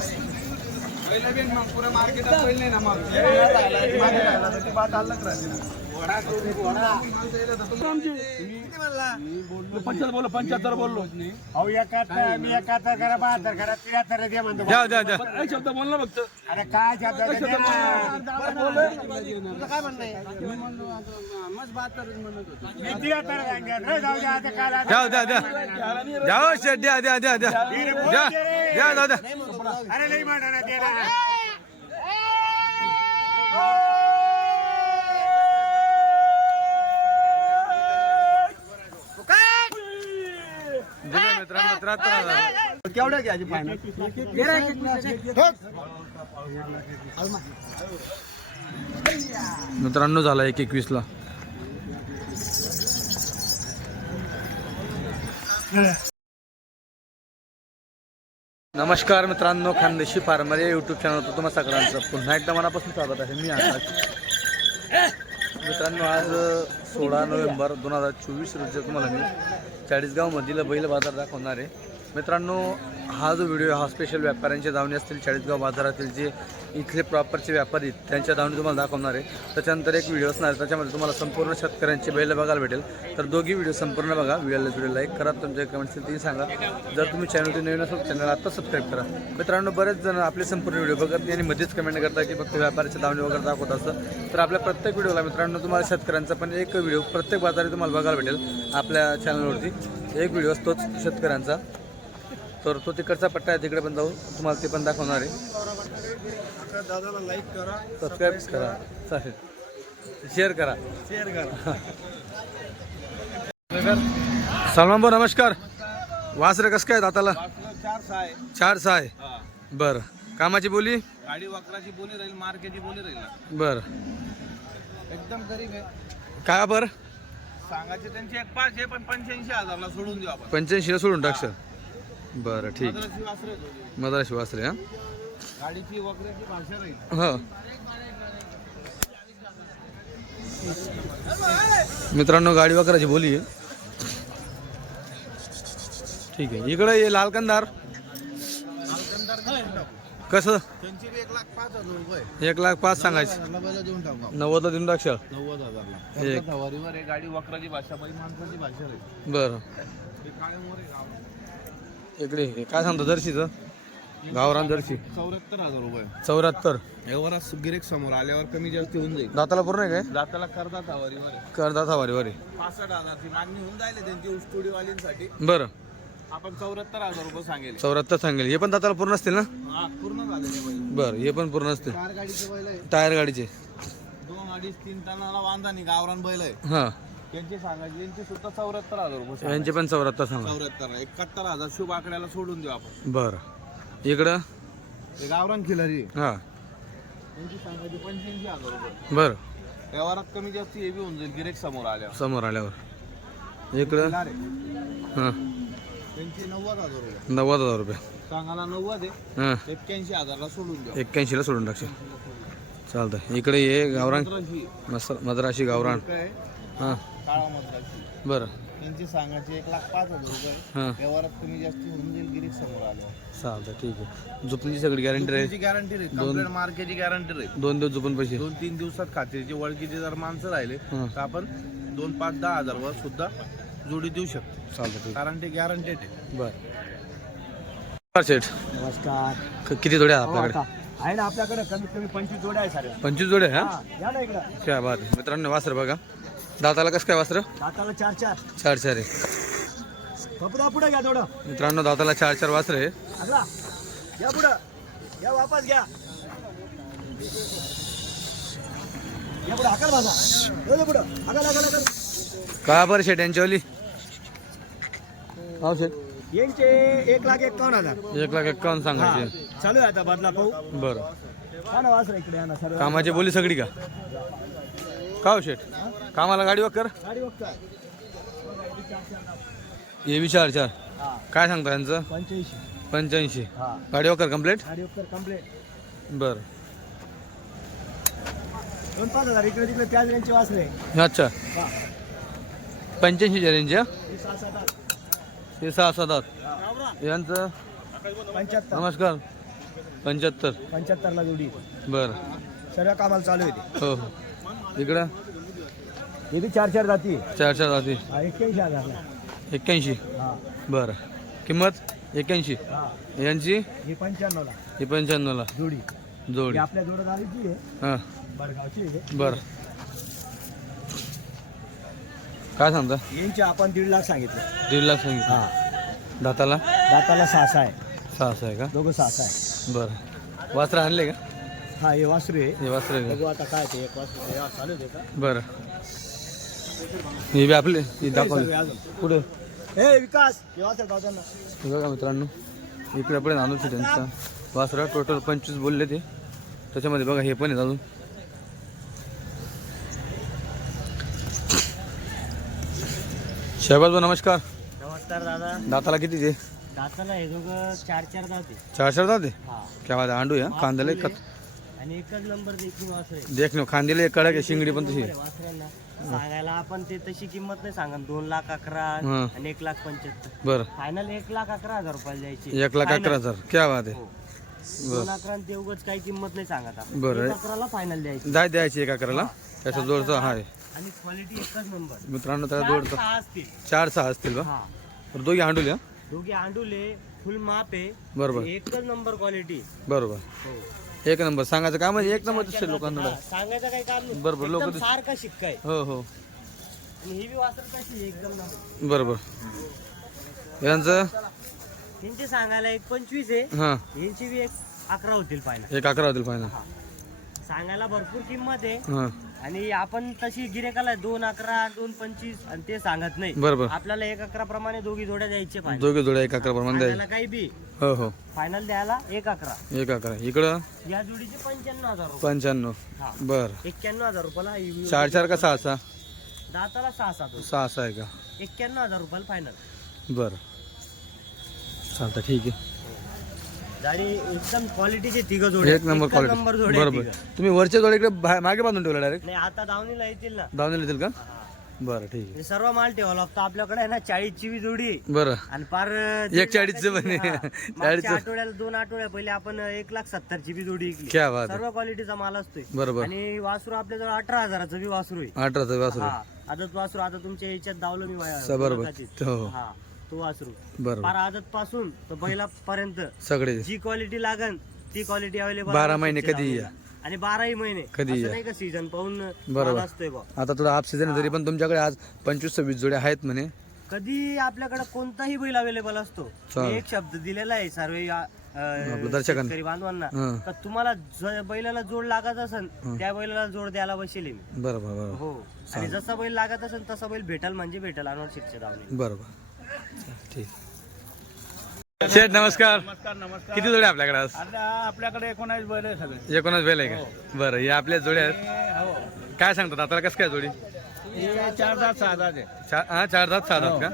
पहिलं बी मग पुरा मार्केटात पहिले ना मग. मागे राहिला ते बाद आलंच राहते ना. पंच्याहत्तर बोललो पंच्याहत्तर बोललो अहो एकाहत्तर मी एकाहत्तर करा बहात्तर करा त्र्याहत्तर दे म्हणतो द्या द्या द्या पण शब्द बोल ना फक्त अरे काय शब्द काय शब्द बोल ना. मी त्र्याहत्तर सांगेन रे जाऊ द्या आता काय द्या द्या द्या द्या शेट द्या द्या द्या द्या द्या द्या जाऊ द्या अरे नाही म्हणा ना ते ना. दिले मित्रांनो त्र्याहत्तर हजार केवढ्या घ्यायची फायनल मित्रांनो झाला एक एकवीस ला नमस्कार मित्रांनो खानदेशी फार्मर या युट्यूब चॅनलवर तुम्हा सगळ्यांचं पुन्हा एकदा मनापासून स्वागत आहे. मी आकाश. मित्रांनो आज सोळा नोव्हेंबर दोन हजार चोवीस रोजी तुम्हाला मी चाळीसगावमधील बैल बाजार दाखवणार आहे. मित्रांनो हा जो व्हिडिओ हा स्पेशल व्यापाऱ्यांच्या दावणी असतील चाळीसगाव बाजारातील जे इथले प्रॉपरचे व्यापारी आहेत, त्यांच्या दावणी तुम्हाला दाखवणार आहे. त्याच्यानंतर एक व्हिडिओ असणार त्याच्यामध्ये तुम्हाला संपूर्ण शेतकऱ्यांची बैल बघायला भेटेल. तर दोघी व्हिडिओ संपूर्ण बघा व्हिडिओला व्हिडिओ लाईक करा तुमच्या कमेंट्स असतील सांगा. जर तुम्ही चॅनलची नवीन असाल चॅनल आत्ता सबस्क्राईब करा. मित्रांनो बरेच जण आपले संपूर्ण व्हिडिओ बघत नाही आणि मध्येच कमेंट करतात की फक्त व्यापाऱ्याच्या दावणी वगैरे दाखवत असतं तर आपल्या प्रत्येक व्हिडिओला मित्रांनो तुम्हाला शेतकऱ्यांचा पण एक व्हिडिओ प्रत्येक बाजारी तुम्हाला बघायला भेटेल आपल्या चॅनलवरती एक व्हिडिओ असतोच शेतकऱ्यांचा. तर तो तिकडचा पट्टा आहे तिकडे पण जाऊ तुम्हाला ते पण दाखवणार आहे. दादाला लाईक करा. सबस्क्राईब करा. चालेल. शेअर करा. शेअर करा. सलमान भाऊ नमस्कार. वासरे कसं काय दाताला चार सहा आहे. चार सहा आहे. बरं. कामाची बोली? गाडी वक्राची बोली राहील मार्केटची बोली राहील. बरं. एकदम गरीब आहे. काय बरं? सांगायचे त्यांचे एक पाच आहे पण पंच्याऐंशी हजारला सोडून देऊ आपण. पंच्याऐंशीला सोडून टाकशल. बरं ठीक. मद्राशी वासरे हां? गाडीची वगैरेची भाषा राहील. हो. मित्रांनो गाडी वगैरेची बोली आहे. ठीक आहे. इकडं ये लाल कंदार कसं? एक लाख पाच हजार सांगायचं. नव्वदला देऊन टाकशाल नव्वद गाडी वक्राची भाषा माणसाची भाषा राहील. बरं. गाव इकडे हे काय सांगतो जर्शीचं गावरान जर्सी. चौऱ्याहत्तर हजार रुपये. चौऱ्याहत्तर. एवढा गिरेक समोर आल्यावर कमी जास्त होऊन जाईल. दाताला पूर्ण आहे काय? दाताला करतात हवारीवर आहे. करदाता वारी वारी पासष्ट हजारची मागणी होऊन जाईल त्यांची स्टुडिओवाल्यांसाठी. बरं. आपण चौऱ्याहत्तर हजार रुपये सांगेल. चौऱ्याहत्तर सांगेल. हे पण दाताला पूर्ण असतील ना? हा पूर्ण बैल. बरं हे पण पूर्ण असतील. चार गाडीचे टायर गाडीचे. दोन अडीच तीन टनाला वांधा नाही गावरान बैल आहे. हां. त्यांचे सांगायचे यांचे सुद्धा चौऱ्याहत्तर हजार रुपये. यांचे पण चौऱ्याहत्तर सांगा. चौऱ्याहत्तर एकाहत्तर हजार शुभ आकड्याला सोडून देऊ आपण. बरं. इकडं? ते गावरान खिलारी. हां. त्यांची सांगायची पंच्याऐंशी हजार रुपये. बरं. व्यवहारात कमी जास्त हे बी होऊन जाईल गिरेक समोर आल्यावर. समोर आल्यावर. इकडं? खिलारे. हां. त्यांची नव्वद हजार रुपये. नव्वद हजार रुपये. सांगायला नव्वद आहे. हां. एक्क्याऐंशी हजारला सोडून द्या एक्क्याऐंशीला सोडून टाकशील. चालतं इकडे ये गावरान. मद्रासी मस मद्राशी गावरान. हां. काळा बरं. त्यांची सांगायचे एक लाख पाच हजार रुपये. हां. व्यवहारात कमी जास्त होऊन जाईल गिरीक समोर आल्यावर चालतं ठीक आहे. झोपणीची सगळी गॅरंटी राहील गॅरंटी राहील कंप्लेंट मार्केटची गॅरंटी राहील दोन दिवस झोपून पैसे. दोन तीन दिवसात खात्याची ओळखीचे जर माणसं राहिले हां. तर आपण दोन पाच दहा हजार वर सुद्धा जोडी देऊ शकतो. चालतं ठीक कारण ते गॅरंटेड आहे. बरं. नमस्कार क- किती जोड्या आहेत आपल्याकडे? आहे ना आपल्याकडे कमीत कमी पंचवीस जोड्या आहे पंचवीस जोड्या हा? हा, या ना इकडं. काय बात आहे. मित्रांनो वासर बघा. दाताला कसं काय वासर दाताला चार चार. चार चार आहे. कपडा पुढे घ्या थोडं. मित्रांनो दाताला चार चार वासर आहे. अगला. या पुढं. या वापस घ्या. या पुढं माझा. पुढं. काय बरं शेठ यांच्यावाली हो शेठ. यांचे एक लाख एकावन्न हजार. एक लाख एक्कावन्न. सांगायचे. चालू आहे आता बदला पाहू. बरं. वासरा इकडे सर्व. कामाची बोली सगळी का? का हो शेठ? कामाला गाडी कर गाडी बघता हे विचार चार काय सांगता यांचं? पंच्याऐंशी. पंच्याऐंशी. हा. गाडी वकर कंप्लीट गाडी बघता कंप्लीट बरं. दोन पाच हजार. इकडे तिकडे. प्याज यांची वाचले अच्छा. हा. पंच्याऐंशी रेंज हे सहा सात आठ. हे सहा सात यांचं? पंच्याहत्तर. नमस्कार. पंच्याहत्तर. पंच्याहत्तरला जोडी. बरं. सर्व कामाला चालू आहे हो हो. इकडं? हे बी चार चार जाती. चार चार जाती. हा एक्क्याऐंशी हजारला एक्क्याऐंशी? हा. बरं. किंमत? एक्क्याऐंशी. हा. यांची? हे पंच्याण्णवला. ही पंच्याण्णवला. जोडी. ही जोडी आपल्या आहे. हां. बडगावची आहे. बरं. काय सांगता? यांची आपण दीड लाख सांगितले. दीड लाख सांगितलं. हा. दाताला? दाताला सहा सहा आहे. सहा सहा आहे का? दोघं सहा सहा आहे. बरं. वासरं आणले का? हा हे वासरू. आहे हे वासरं आहे बघू आता काय ते एक वासरू आहे. हा, चालू दे का? बरं. हे बी आपले हे दाखवले. अजून. पुढे. ए विकास हे वासरू. हे बघा मित्रांनो इकडे पण आणू त्यांचा. वासरा टोटल पंचवीस बोलले ते. त्याच्यामध्ये बघा हे पण आहेत अजून. शहबाज भाऊ नमस्कार. नमस्कार दादा. दाताला किती ते? दाताला हे दोघं चार चार जाते. चार चार जाते? हा. क्या बात आहे, आंडू या कांद्याला एक आणि एकच नंबर देखील वासर. आहे खांद्याला एक कडक आहे शिंगडी पण तशी. वासऱ्यांना सांगायला आपण ते तशी किंमत नाही सांगा दोन लाख अकरा हं. आणि एक लाख पंच्याहत्तर. बरं. फायनल एक लाख अकरा हजार रुपयाला द्यायची. एक लाख अकरा हजार. क्या बात आहे. हो. दोन अकरा आणि ते उगाच काही किंमत नाही सांगत आपण. बरं. एक अकराला फायनल द्यायची. दाय द्यायची एक अकराला? त्याचा जोडचा हा आहे आणि क्वालिटी एकच नंबर मित्रांनो चार जोडचा सहा असतील. चार सहा असतील बा. हा. तर दोघी हांडूल दोघे आंडुले फुल माप आहे. बरोबर. एकच नंबर क्वालिटी बरोबर. हो. एक नंबर. सांगायचं काय म्हणजे एक नंबर दिसते लोकांना सांगायचं काही काम नाही. बरोबर, लोकं एकदम सारखं शिक्काय. हो हो. आणि ही बी वासर कशी आहे? एकदम नंबर बरोबर यांचं? यांची सांगायला एक पंचवीस आहे. हां. यांची बी एक अकरा होतील फायनल एक अकरा होतील फायनल सांगायला भरपूर किंमत आहे. हां. आणि आपण तशी गिरेकाला दोन अकरा दोन पंचवीस आणि ते सांगत नाही. बरोबर. आपल्याला एक अकरा प्रमाणे दोघी जोड्या द्यायचे दोघे जोड्या एक अकरा प्रमाणे द्यायचे. सांगायला काही बी. हो हो. फायनल द्यायला एक अकरा. एक अकरा. इकडं? या जोडीचे पंच्याण्णव हजार रुपये. पंच्याण्णव. बरं. एक्क्याण्णव हजार रुपयाला ही चार चार का सहा सहा? दाताला सहा सात. सहा सहा आहे का? एक्क्याण्णव हजार रुपयाला फायनल बरं. चालतं ठीक आहे. गाडी एकदम क्वालिटीचे तिघ जोडे एक नंबर नंबर क्वालिटी जोडे बरोबर. तुम्ही वरच्या जोड्या इकडे मागे बांधून ठेवला डायरेक्ट नाही आता दावणीला येतील ना. धावून येतील का. बरं ठीक आहे. हे सर्व माल ठेवा लागतो. आपल्याकडे आहे ना चाळीसची बी जोडी. बरं. आणि पार एक चाळीसचं पण आहे. चाळीस चाळीसचं. आठवड्याला दोन आठवड्या पहिले आपण एक लाख सत्तरची बी जोडी विकली. क्या बात आहे. सर्व क्वालिटीचा माल असतोय. बरोबर. आणि वासरू आपल्याजवळ अठरा हजाराचं बी वासरू आहे. अठराचं वासरू हा. आदत वासरू आता तुमच्या याच्यात दावलं मी माझ्या बरोबर. हो. हा. तो वासरू. बरोबर. फार आदत पासून तर बैला पर्यंत सगळे. जी क्वालिटी लागन ती क्वालिटी अवेलेबल बारा महिने कधीही या. आणि बाराही महिने. असं या. नाही का सीझन पाहून बरोबर. माल असतोय बा. आता थोडा हाफ सीझन तरी पण तुमच्याकडे आज पंचवीस सव्वीस जोड्या आहेत म्हणे. कधी आपल्याकडे कोणताही बैल अवेलेबल असतो. चालेल. एक शब्द दिलेला आहे सर्व आपल्या दर्शकांना. शेतकरी बांधवांना. हं. तर तुम्हाला ज- बैलाला जोड लागत असेल त्या बैलाला जोड द्यायला बसेल मी. बरोबर बरोबर. हो. आणि जसा बैल लागत असेल तसा बैल भेटल म्हणजे भेटल अनवर शिक्षे धावणे बरोबर. शेठ नमस्कार. किती जोड्या आपल्याकडे आज? आता आपल्याकडे एकोणावीस बैल आहे सगळे. एकोणच वेळ आहे का? बरं हे आपल्या जोड्या आहेत. हो. काय सांगतात? आता कसं काय जोडी? हे चार दात सहा दात आहे. हा चार दात सहा दात का?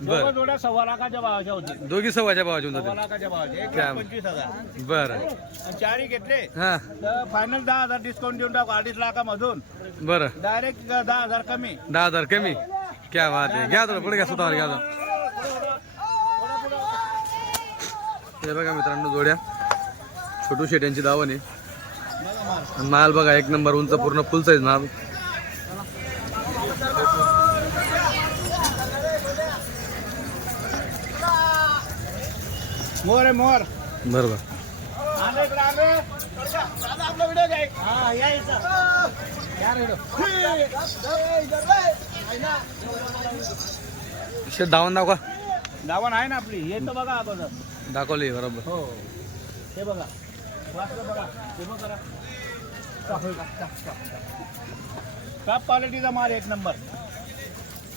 दोघं बरं. जोड्या सव्वा लाखाच्या भावाच्या होती दोघी सव्वाच्या भावाची होऊन सव्वा जाते लाखाच्या भावाचे एक क्या? लाख पंचवीस हजार. बरं. आणि चारही घेतले. हा. तर फायनल दहा हजार डिस्काउंट देऊन टाकू अडीच लाखामधून. बरं. डायरेक्ट दहा हजार कमी. दहा हजार कमी. क्या बात आहे. घ्या थोडं पुढे घ्या स्वतःवर घ्या थोडं. हे बघा मित्रांनो जोड्या. छोटू शेट यांची दावण आहे माल बघा एक नंबर उंच पूर्ण फुल साईज माल. मोर आहे मोर. बरोबर. हा शेट धावून दाखवा. दावण आहे ना आपली. हे तर बघा अगोदर. दाखवली बरोबर. हो. हे बघा. वाचलं बघा. हे बघ करा टॉप क्वालिटीचा माल एक नंबर.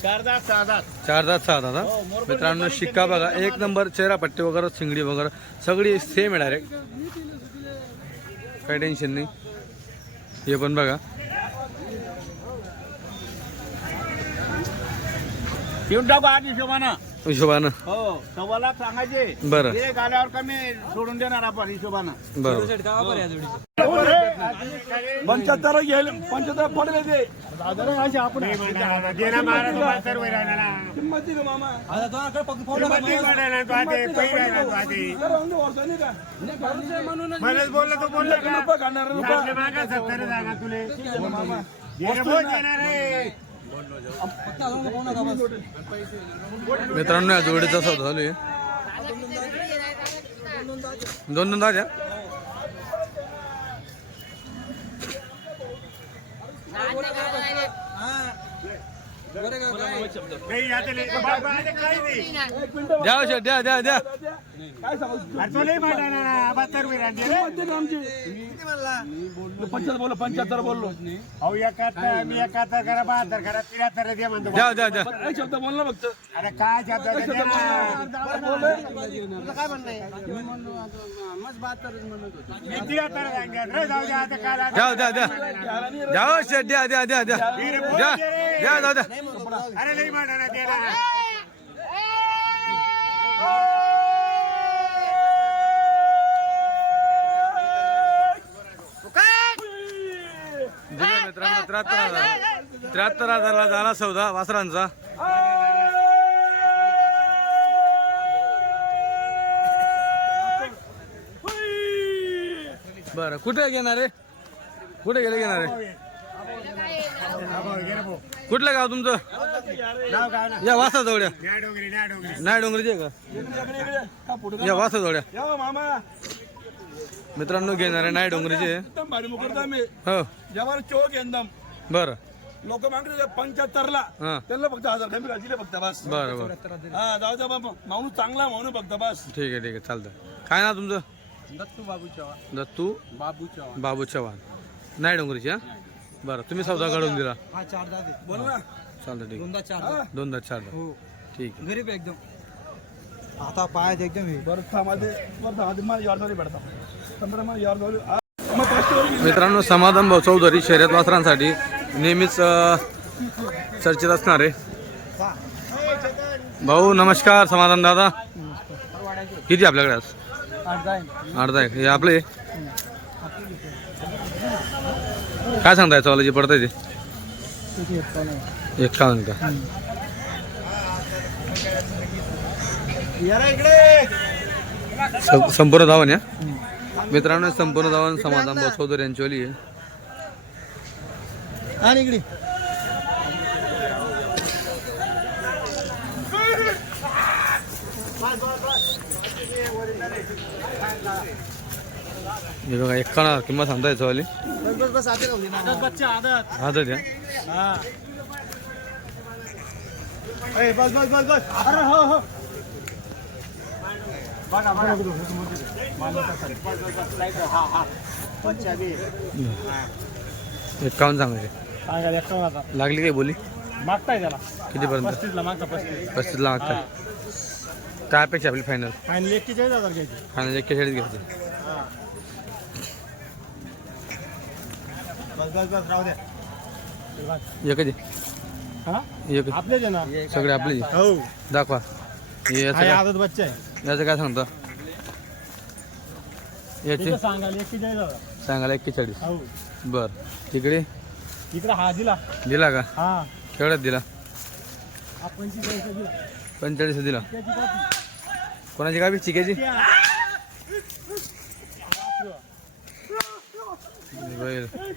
चार दात सहा दात. चार दात सहा दात हो, मित्रांनो शिक्का बघा. एक नंबर चेहरा पट्टी वगैरे शिंगडी वगैरे सगळी सेम आहे डायरेक्ट काही टेन्शन नाही हे पण बघा. येऊन टाकू आठ हिशोबानं हिशोबानं? हो सव्वा लाख सांगायचे. बरं. हे गाड्यावर कमी सोडून देणार आपण हिशोबानं. बरोबर पंच्याहत्तर गेले पंच्याहत्तर पडले ते. आपण किंमत दिली मामा. म्हणून बोललो तो बोललो का? काढणार रुपये मागा सत्तर जागा तुले. मित्रांनो या जोडीचा सौदा चालू आहे. दोन दोन द्या. द्या हो शेठ, द्या द्या. द्या काय सांगू? पंच्याहत्तर बोललो पंच्याहत्तर बोललो. मी एकाहत्तर करा बहात्तर करा त्र्याहत्तर दे म्हणतो. द्या द्या द्या. एक शब्द बोललो फक्त. अरे काय शब्द एक शब्द मी त्र्याहत्तर सांगेन रे जाऊ द्या काय द्या द्या द्या. द्या हो द्या द्या द्या द्या. द्या द्या जाऊ द्या अरे लई मांडा दे ना दिले मित्रांनो त्र्याहत्तर हजार. त्र्याहत्तर हजारला झाला सौदा वासरांचा. बरं कुठे घेणार आहे कुठे गेले घेणार आहे कुठलं गाव तुमचं? नाव काय ना या वासा जवळ्या नाही डोंगरीचे का? या वासा जवळ्या या मामा मित्रांनो घेणार आहे नाही डोंगरीचे. एकदम भारी मुकरता मी. हो. जवार चोक एकदम. बरं. लोक मागते पंच्याहत्तरला. हां. त्यांना फक्त हजार कमी दिले फक्त बस. बरं बरं. हा जाऊ द्या बाबा. माणूस चांगला म्हणून फक्त बस. ठीक आहे ठीक आहे. चालतं काय ना तुमचं? दत्तू बाबू चव्हाण. दत्तू? बाबू चव्हाण. बाबू चव्हाण. नाही डोंगरीची हा. बरं तुम्ही सौदा घडवून दिला. हा चार चालतं ठीक दोनदा चार. हो. ठीक आहे. गरीब एकदम. आता पायात एकदम बरं थांबाते बरं थांबाते मला यार झाली पडता पंधरा मला यार झाली मग कष्ट मित्रांनो समाधान भाऊ चौधरी शर्यत वासरांसाठी नेहमीच अ, चर्चेत असणार आहे. भाऊ नमस्कार समाधान दादा. किती आपल्याकडे आज? अर्धा आहे. हे आपले? काय सांगताय? चला जे पडतंय ते. एक का? का सं- संपूर्ण धावण या? मित्रांनो संपूर्ण धावण समाधान चौधरी यांची ओली आहे आणि इकडे हे बघा एकावन्न किंमत सांगता याचं वाली बस बस आते का बच्चा आदत हा द्या हा ए बस बस बस बस अरे हो हो बघा बघा हा हा. बच्चा बी एकावन्न सांगायचे सांगा एकावन्न आता. लागली काय बोली? मागताय त्याला. कितीपर्यंत पस्तीसला मागता पस्तीस. पस्तीसला मागताय. काय अपेक्षा आपली फायनल फायनल एक्केचाळीस हजार घ्यायची. फायनल एक्केचाळीस घ्यायची. हा? एक आपलेच आहे ना? सगळे आपली हो. दाखवा. हे याचं काय- आदत बच्चा आहे. याचं काय सांगता? याचे? तिथं सांगायला एक्केचाळीस. हो. बर. तिकडे? इकडे हा दिला. दिला का? हा. केवढ्यात दिला? हा पंचेचाळीस दिला. पंचेचाळीस दिला. त्याची कॉपी कोणाची गावी चिक्याची? बैल कॉपी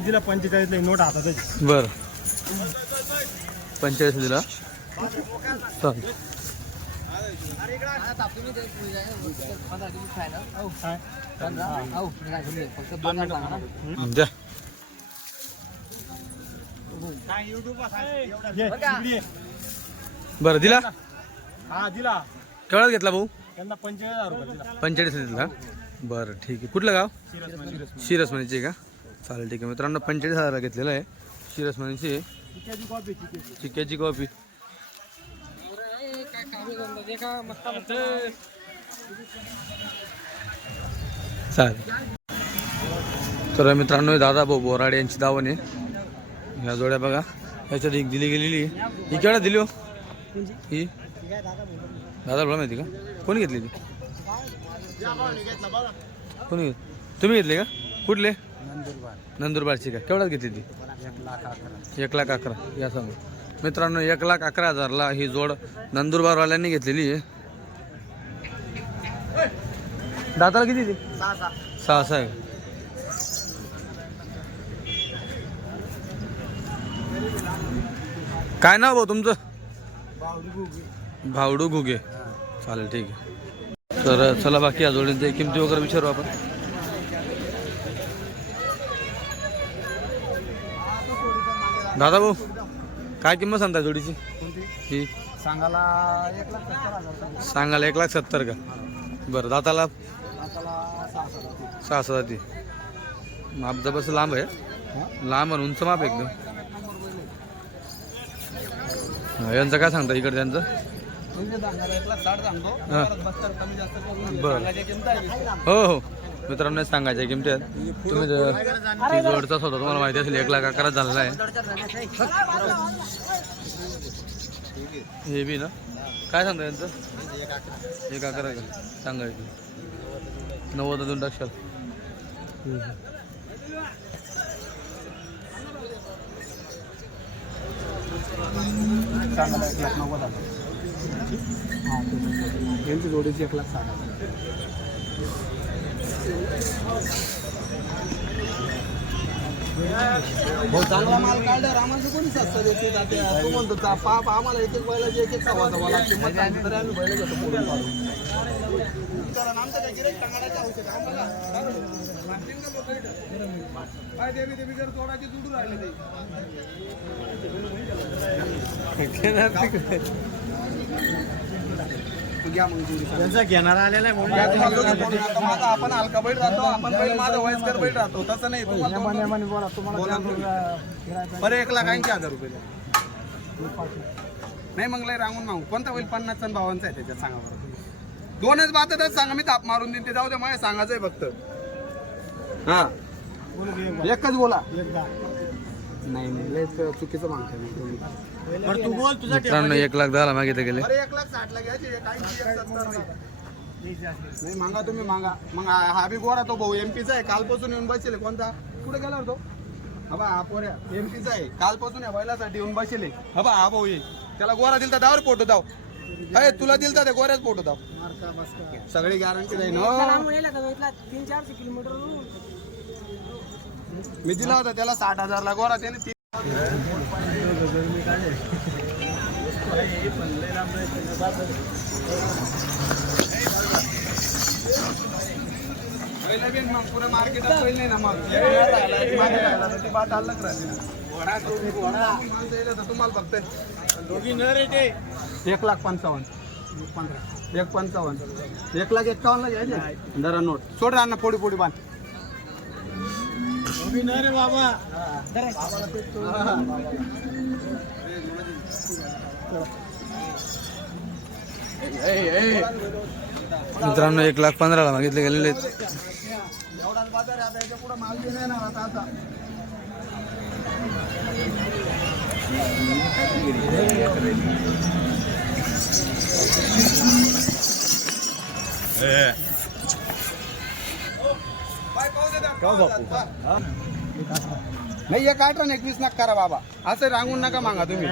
दिला. पंचेचाळीसला नोट हातातच बर पंचेचाळीस दिला. बरं दिला. हा दिला. केवढ्यात घेतला भाऊ? त्यांना पंचेचाळीस हजार रुपये दिला. पंचेचाळीस दिला? बरं ठीक आहे. कुठलं गाव? शिरसमध्ये. शिरसमणीची आहे का? चालेल ठीक आहे. मित्रांनो पंचेचाळीस हजार घेतलेलं आहे. शिरसमणीची. चिक्याची कॉपी चिक्याची. चिक्याची कॉफी चालेल. तर मित्रांनो हे दादा भाऊ बोराडे यांची दावण आहे. ह्या जोड्या बघा. ह्याच्यात एक दिली गेलेली आहे. ही केवढ्या दिली हो? ही? दादा बोला माहिती का? कोणी घेतली ती? कोणी घेत तुम्ही घेतले का? कुठले? नंदुरबारची का? केवढ्यात घेतली ती? एक लाख अकरा. या समोर मित्रांनो एक लाख अकरा हजारला ही जोड नंदुरबारवाल्यांनी घेतलेली आहे. दाताला किती ती? सहा सहा आहे. काय नाव भाऊ तुमचं? भावडू घुगे. चालेल ठीक आहे. तर चला बाकी या जोडींचे किमती वगैरे विचारू आपण. दादा भाऊ काय किंमत सांगता जोडीची? ही? सांगायला एक लाख सत्तर सांगायला एक लाख सत्तर का? बरं दाताला? सहा सहा ती माप जबरदस्त लांब आहे. लांब आणि उंच माप एकदम. यांचं काय सांगता इकडे त्यांचं? हा. हो हो. मित्रांनो सांगायच्या किमती आहेत. तुम्ही जोडचाच होता तुम्हाला माहिती असेल एक लाख अकरा झालेला आहे. हे बी ना? काय सांगता यांचं? एक अकरा का? सांगायचं. नव्वद दोन टाकशाल. सांगायला एक लाख नव्वद हजार. हा जोडीची एक लाख साठ हजार. चांगला माल काढला आम्हाला कोणी सस्ता देते जाते तो म्हणतो चा- पाप आम्हाला एक एक बैलाची एक एक सव्वा सव्वा किंमत सांगतो तरी आम्ही बैल घेतो पाडून. कारण आमचं काय गिऱ्हाईक टांगायचं औषध आम्हाला देवी त्यांचा घेणारा आलेला आहे म्हणून माझा आपण हलका बैल राहतो आपण बैल माझा वयस्कर बैल राहतो तसं नाही. तुम्हाला. बरं एक लाख ऐंशी हजार रुपये. नाही मग लय रांगून मागू. कोणता बैल पन्नास आणि भावांचा आहे त्याच्यात सांगा बरं. दोनच बात तर सांगा. मी ताप मारून देईन. ते जाऊ दे मला सांगायचंय फक्त. हा. एकच बोला. नाही नाही. लय चुकीचं मागतोय मी तुम्ही. बरं तू बोल तुझा मित्रांनो एक लाख दहाला मागितले गेले. अरे एक लाख साठ ला घ्यायचे ऐंशी, एक सत्तर नाही. नाही मागा तुम्ही मागा. मग हा बी गोरा तो भाऊ एमपीचा आहे. कालपासून येऊन बसेल कोणता? कुठे गेला रे तो? हबा हा पोऱ्या. एमपीचा आहे. कालपासून या बैलासाठी येऊन बसेल हबा हा भाऊ ये. त्याला गोरा दिलता दावर फोटो दाव. अरे तुला दिलता ते गोऱ्याच फोटो दाव. सगळी गॅरंटी नाही ना? तीन चारशे किलोमीटर मी दिला होता त्याला साठ हजारला गोरा त्याने मग पुरं नाही ना मग ती बात अलग राहते ना. तुम्हाला फक्त एक लाख पंचावन्न. एक पंचावन्न. एक लाख एक्कावन्नला घ्यायचे? जरा नोट. सोड राहणार पोडी पोडी बांध. दोघी न रे बाबा. मित्रांनो एक लाख पंधराला मागितले गेलेले आहेत. नाही एक आठ आणि एकवीस नका करा बाबा. असं रांगून नका मागा तुम्ही.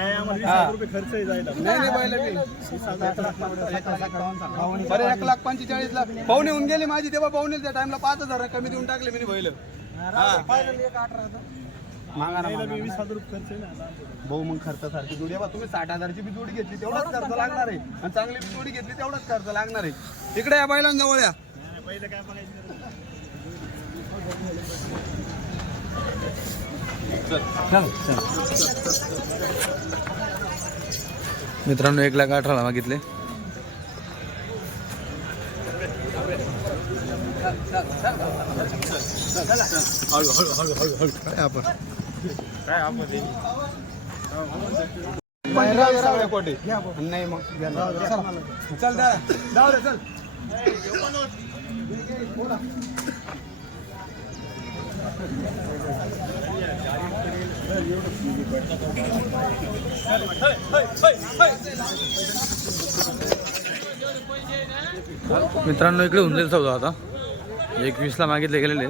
खर्च नाही नाही बैल बी. बरं एक लाख पंचेचाळीस लाख. पाहुणे होऊन गेले माझी तेव्हा पाहुणे त्या टाइमला पाच हजार कमी देऊन टाकले मी बैल. मागा ना खर्च भाऊ मग खर्चासारखी जोडी बा तुम्ही साठ हजारची बी जोडी घेतली तेवढाच खर्च लागणार आहे. आणि चांगली जोडी घेतली तेवढाच खर्च लागणार आहे. इकडे या बैलांजवळ या. पहिलं काय बघायचं मित्रांनो एक लाख अठराला मागितले. आपण कोटी नाही मग चल चल. मित्रांनो इकडे होऊन जाईल सौदा आता. एकवीसला मागितले गेलेले.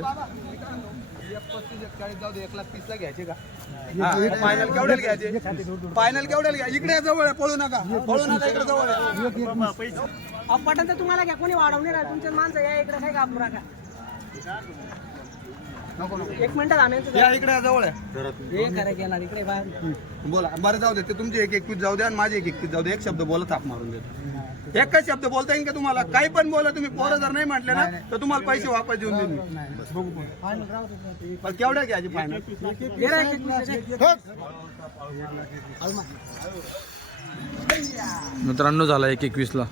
फायनल केवढ्याला घ्यायचे? फायनल केवढ्याला घ्या? इकडे जवळ आहे पळू नका. पळू नका इकडे जवळ आहे अपटन तर तुम्हाला घ्या कोणी वाढवणे नाही तुमचे माणसं या इकडे काय घाबरू नका. एक मिनिट आम्ही या इकडे जवळ आहे हे इकडे बाहेर. बोला बरं जाऊ दे. ते तुमचे एक एकवीस जाऊ द्या आणि माझे एक एकवीस जाऊ दे. एक शब्द बोला थाप मारून देतो. एकच शब्द बोलता येईल का तुम्हाला? काही पण बोला तुम्ही पोरं जर नाही म्हटले ना तर तुम्हाला पैसे वापस देऊन देईन मी. बस. बघू पण. पण केवढ्या घ्यायचे फायनल एक. मित्रांनो झाला एक एकवीसला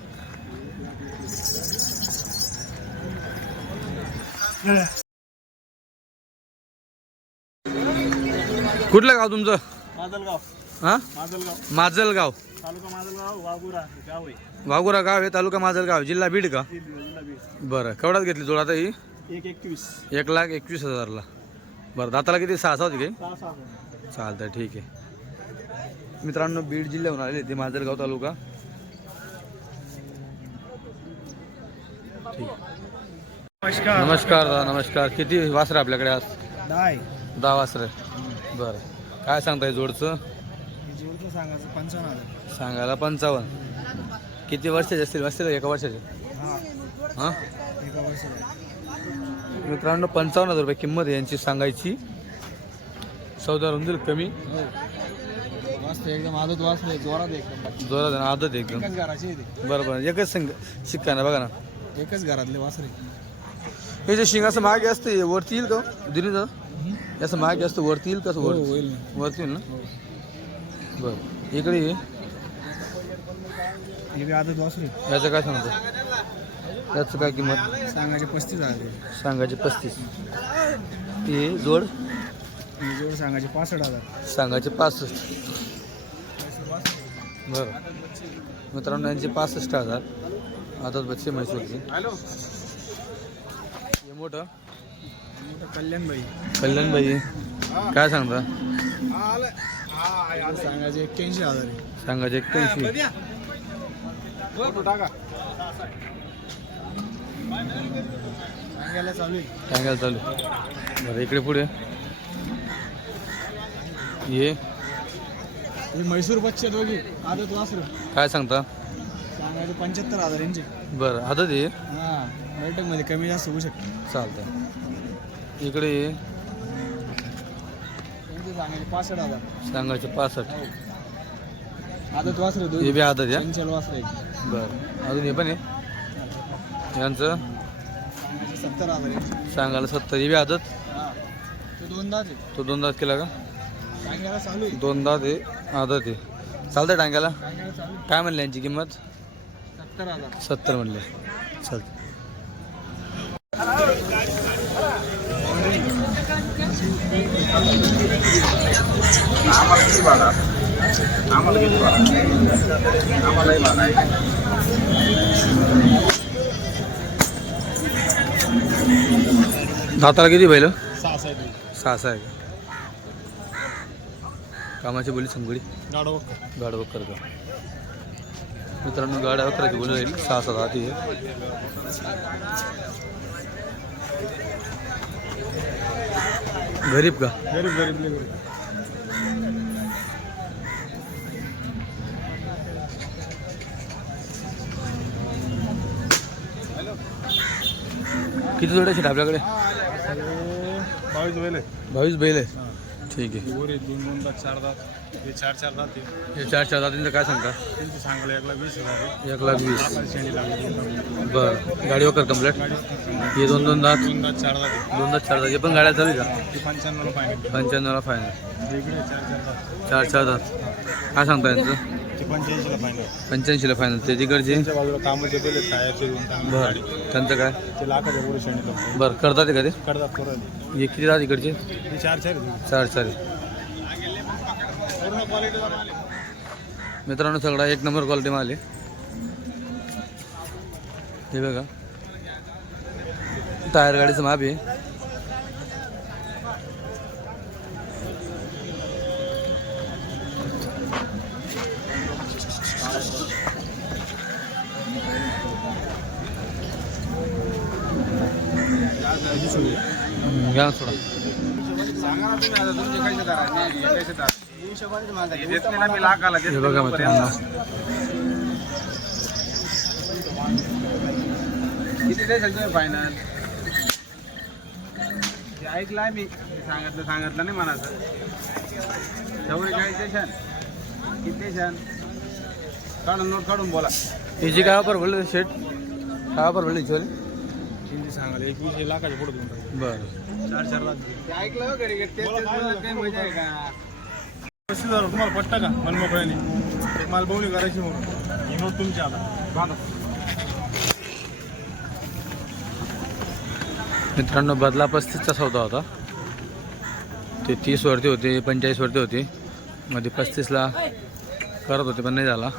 कुठलं गाव तुमचं? माजलगाव. हा? माजलगाव. माजलगाव. तालुका माजलगाव वाघुरा गाव आहे. वाघुरा गाव आहे तालुका माजलगाव. जिल्हा बीड का? जिल्हा बीड. बरं केवढ्यात घेतली जोड आता ही? एक एकवीस. एक लाख एकवीस हजारला. बरं दाताला किती? सहा सहा होती काही सहा सहा चालतंय ठीक आहे. मित्रांनो बीड जिल्ह्याहून आलेले ते माजलगाव तालुका. नमस्कार. नमस्कार दादा नमस्कार. किती वासर आपल्याकडे आज? दाय दहा वासर. बरं. काय सांगताय जोडचं? जीवचं सांगायचं पंचावन्न हजार. सांगायला पंचावन्न. किती वर्षाचे असतील? असतील का एका वर्षाचे? हा. हां? एका मित्रांनो पंचावन्न हजार रुपये किंमत आहे यांची सांगायची. चौदा होऊन जाईल कमी. मस्त एकदम आदत जोरात एकदम. जोरात आहे ना, आदत आहे एकदम. एकच घराचे आहे ते. बरं बरं. एकच संग शिक्का ना बघा ना. एकच घरातले वासरे. हे जे शिंग असं मागे असते वरती येईल का? दिली दादा? असं मागे असतं वरती येईल का असं हो, वरती. होईल ना. वरती येईल ना? बरं. इकडे ये. हे बी याचं काय सांगतो? याचं काय किंमत? सांगायचे पस्तीस हजार. सांगायचे पस्तीस. ते जोड? जोड सांगायचे पासष्ट हजार. सांगायचे पासष्ट. बरं. मित्रांनो यांचे पासष्ट हजार. आता बच्चे म्हैसूरचे. हॅलो हे मोठं. कल्याणबाई. कल्याणबाई. काय सांगता? सांगायचे एक्क्याऐंशी हजार. सांगायचे एक्क्याऐंशी. सांगायला चालू आहे. सांगायला चालू बरं इकडे पुढे. ये. म्हैसूर बच्चे दोघी. आदत वासर. काय सांगता? सांगायचे पंच्याहत्तर हजार यांचे. बरं आता ते हा बैठकमध्ये कमी जास्त होऊ शकते. चालतं इकडे सांगायचे पासष्ट हजार. सांगायचे पासष्ट. आदत वासर हे बी आदत या. चंचल वासर आहे बरं. अजून हे पण आहे. यांचं? सत्तर हजार सांगायला सत्तर. हे बी आदत? हा. तो दोन दात आहे. तो दोन दात केला का? सांगायला चालू आहे. दोन दात आहे. आदत आहे. चालतंय टांग्याला? चालू आहे. काय म्हणले यांची किंमत? सत्तर हजार. सत्तर म्हणले. चल दाताला किती बैल? सहा सहा आहे? कामाची बोली संगडी. गाडो वक्कर. का? मित्रांनो गाड्या वक्कराची बोली राहील सहा सात हाती आहे. गरीब का? गरीब गरीब. किती जोड्या आहेत आपल्याकडे? बावीस वेळे बावीस बैल आहे ठीक आहे. गोरे दोन दोन दात चार दात. हे चार चार दात आहे हे चार चार जातींचं काय सांगता? त्यांचे सांगायला एक लाख वीस हजार आहे. एक लाख वीस. लाखाची शेंडी लागली बरं. गाडी वक्कर कंप्लीट हे दोन दोन दात? दोन दात चार दात आहे दोन दात चार दात. हे पण गाड्या चालू आहे का? ते पंच्याण्णवला पाहिजे पंच्याण्णवला फायनल इकडे चार चार दात. चार चार दात. काय सांगता यांचं? पंच्याऐंशीला पाहिजे पंच्याऐंशीला फायनल ते तिकडचे त्यांच्या बाजूला टायरचे दोन काम बरं. त्यांचं काय? ते लाखाच्या लागते बरं करतात ते कधी? करतात परत हे किती राहत इकडचे? ते चार चार आहे. चार चार. आहे. पूर्ण क्वालिटीचा माल आहे. मित्रांनो सगळा एक नंबर क्वालिटी माल आहे. हे बघा. टायर गाडीचं माप आहे. घ्या सोडा? हे बघा मित्रांनो किती द्यायचं तुम्ही फायनल ते ऐकलं मी. सांगितलं सांगितलं नाही चौरी काय देशान किती देशान काढून नोट काढून बोला. याची काय वापर बोलले शेट काय वापर बोलले हिची सांगाल एकवीस लाखाच्या पुढे बरं. चार चार लाख ते ऐकलं हो घरी तेच तेच बोलत काही मजा आहे का? पस्तीस हजार तुम्हाला पट्टा का? मनमोकळ्याने एक माल बवणी करायची म्हणून ही नोट तुमची आता. मित्रांनो बदला पस्तीसचा सौदा होता. ते तीसवरती होते पंचेचाळीसवरती होते. मध्ये पस्तीसला करत होते पण नाही झाला.